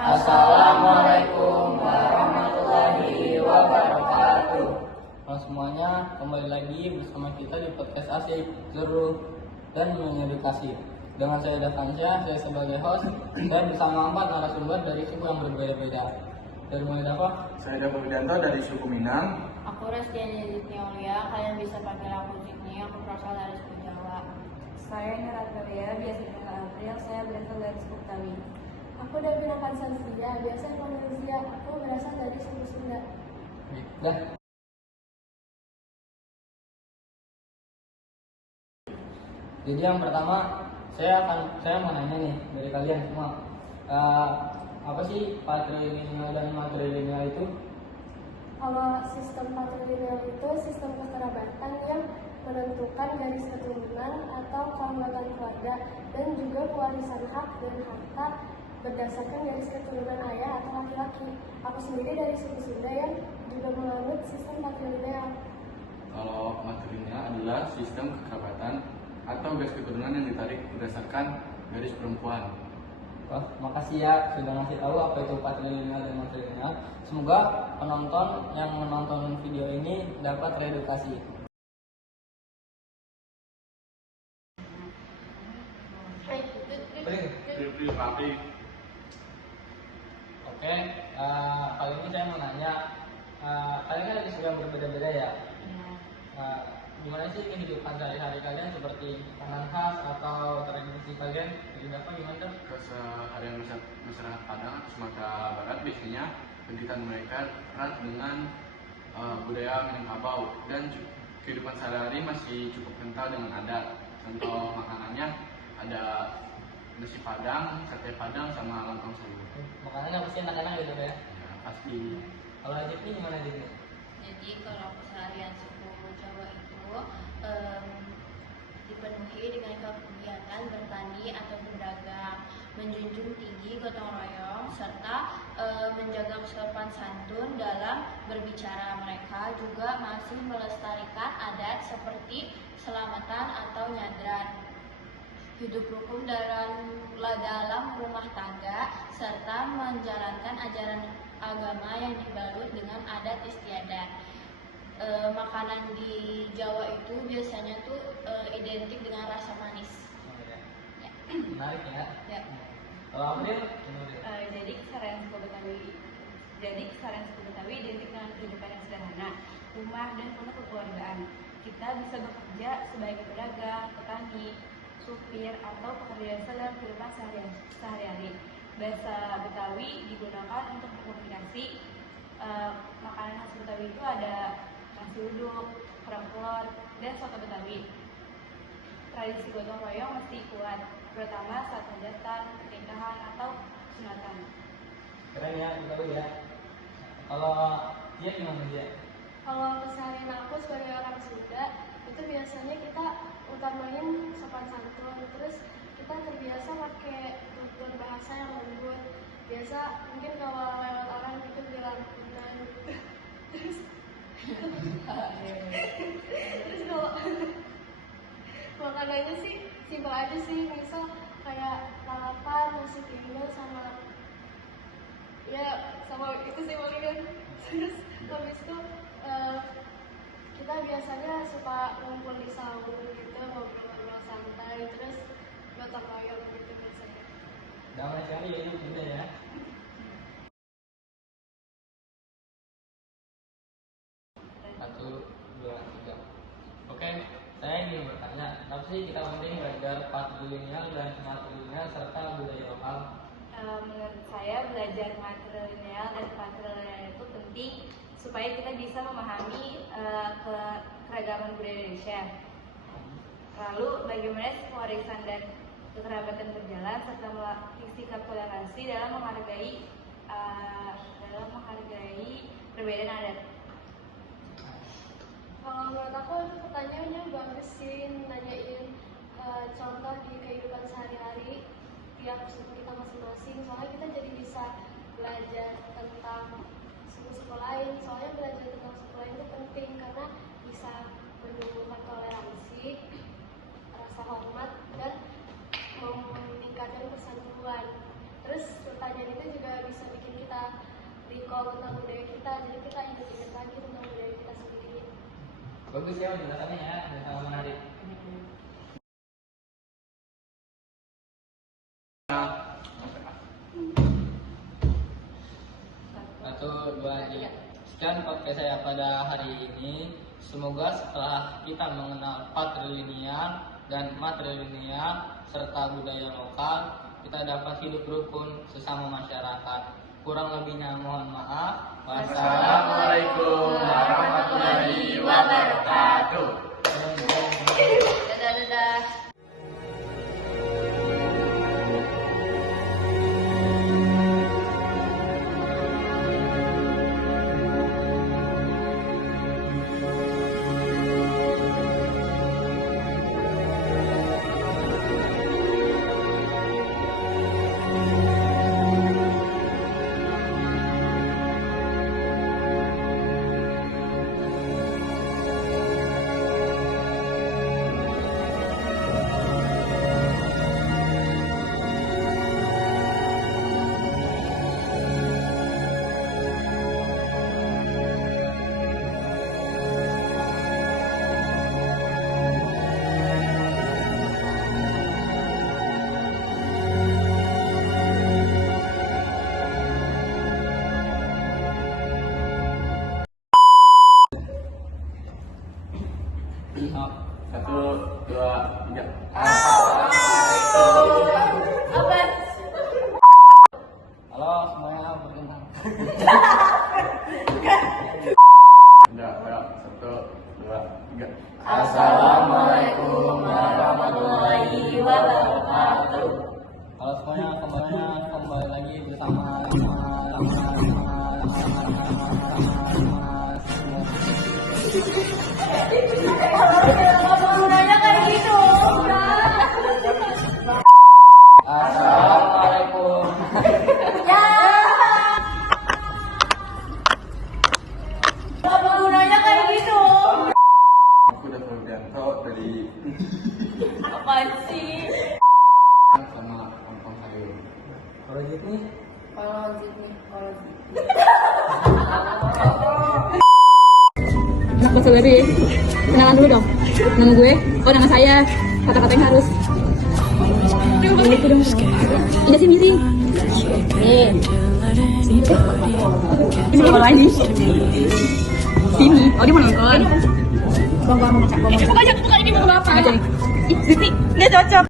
Assalamualaikum warahmatullahi wabarakatuh. Halo semuanya, kembali lagi bersama kita di podcast Asik, Seru, dan Mengedukasi. Dengan saya Davansyah, saya sebagai host, dan bersama 4 narasumber dari suku yang berbeda-beda. Dari mulai apa? Saya Davo Widanto dari suku Minang. Aku Restiani Zidniolia, kalian bisa panggil aku Zidni, aku berasal dari suku Jawa. Saya Nuratoria, biasa dipanggil April, saya berasal dari suku Betawi. Aku Davina Kansansia, biasa dipanggil Zia, aku berasal dari suku Sunda. Dah. Jadi yang pertama, saya mau nanya nih dari kalian semua. Apa sih patrilineal dan matrilineal itu? Kalau sistem patrilineal itu sistem kekerabatan yang menentukan garis keturunan atau keanggota keluarga dan juga pewarisan hak dan harta berdasarkan garis keturunan ayah atau laki-laki. Aku sendiri dari suku Sunda yang juga menganut sistem patrilineal. Kalau matrilineal adalah sistem kekerabatan atau garis keturunan yang ditarik berdasarkan garis perempuan. Wah, makasih ya sudah ngasih tahu apa itu patrilineal dan matrilineal. Semoga penonton yang menonton video ini dapat teredukasi. Oke, kali ini saya mau nanya, kalian kan ada sudah berbeda-beda ya. Gimana sih kehidupan sehari-hari kalian, seperti makanan khas atau tradisi kalian? Jadi apa gimana tuh? Keseharian masyarakat Padang atau Sumatera Barat biasanya kegiatan mereka erat dengan budaya Minangkabau dan kehidupan sehari-hari masih cukup kental dengan adat. Contoh makanannya ada nasi Padang, sate Padang, sama lontong sayur. Makanannya pasti enak-enak gitu ya? Ya, pasti. Kalau Ajit ini gimana Ajit? Jadi kalau keseharian suku Jawa itu dipenuhi dengan kegiatan bertani atau berdagang, menjunjung tinggi gotong royong, serta menjaga sopan santun dalam berbicara. Mereka juga masih melestarikan adat seperti selamatan atau nyadran, hidup rukun dalam rumah tangga, serta menjalankan ajaran agama yang dibalut dengan adat istiadat. Makanan di Jawa itu biasanya tuh identik dengan rasa manis. Ya. Menarik ya. Ya. Kalau April, Jadi keseharian suku Betawi identik dengan kehidupan yang sederhana, rumah dan penuh kekeluargaan. Kita bisa bekerja sebagai pedagang, petani, supir, atau pekerja biasa dalam kehidupan sehari-hari. Bahasa Betawi digunakan untuk berkomunikasi. Makanan khas Betawi itu ada nasi uduk, kerak telur, dan soto Betawi. Tradisi gotong royong masih kuat, terutama saat hajatan, pernikahan, atau sunatan. keren ya, tahu ya. Kalau dia gimana dia? Kalau keseharian aku sebagai orang Sunda, itu biasanya kita utamain sopan santun, terus kita terbiasa pakai tutur bahasa yang lembut. Biasa mungkin kalau lewat orang itu bilang benar gitu. Terus kalau makanannya sih simpel aja sih, misal kayak lalapan, nasi timbel, sama itu sih palingan. Terus habis itu kita biasanya suka ngumpul di saung gitu, ngobrol-ngobrol santai, terus gotong royong gitu biasanya. Damai sekali ya hidup Bunda ya. Satu, dua, tiga. Oke, saya ingin bertanya, kenapa sih kita penting belajar patrilineal dan matrilineal serta budaya lokal? Menurut saya belajar matrilineal dan patrilineal itu penting supaya kita bisa memahami keragaman budaya Indonesia. Lalu bagaimana warisan dan kekerabatan berjalan serta sikap toleransi dalam menghargai perbedaan adat. Kalau menurut aku itu pertanyaannya bagus sih, nanyain contoh di kehidupan sehari-hari tiap suku kita masing-masing. Soalnya kita jadi bisa belajar tentang suku-suku lain. Soalnya belajar tentang suku lain itu penting karena bisa menumbuhkan toleransi, rasa hormat, dan meningkatkan persatuan. Terus pertanyaan itu juga bisa kalau tentang budaya kita, jadi kita ingat-ingat lagi tentang budaya kita sendiri. Bagus ya penjelasannya ya, dan sangat menarik. Satu, dua, tiga. Sekian podcast saya pada hari ini. Semoga setelah kita mengenal patrilineal dan matrilineal serta budaya lokal, kita dapat hidup rukun sesama masyarakat. Kurang lebihnya mohon maaf. Wassalamualaikum warahmatullahi wabarakatuh. Dadah. Satu, dua, tiga. Halo semuanya, berkenal. Udah. Satu, dua, tiga. Assalamualaikum warahmatullahi wabarakatuh. Halo semuanya, kembali lagi bersama Assalamualaikum. Aku udah Fulgianto dari Apaan sih? sama Kampung Sayur. Kalau gitu Mas Sobari, kenalan dulu dong. Nama gue, nama saya. Kata-kata yang harus. Gitu dong. Iya sih miring. Nih. Ini apa lagi? Sini. Oh dia mau nonton. Bukan ini mau apa? Ih, Siti, nggak cocok.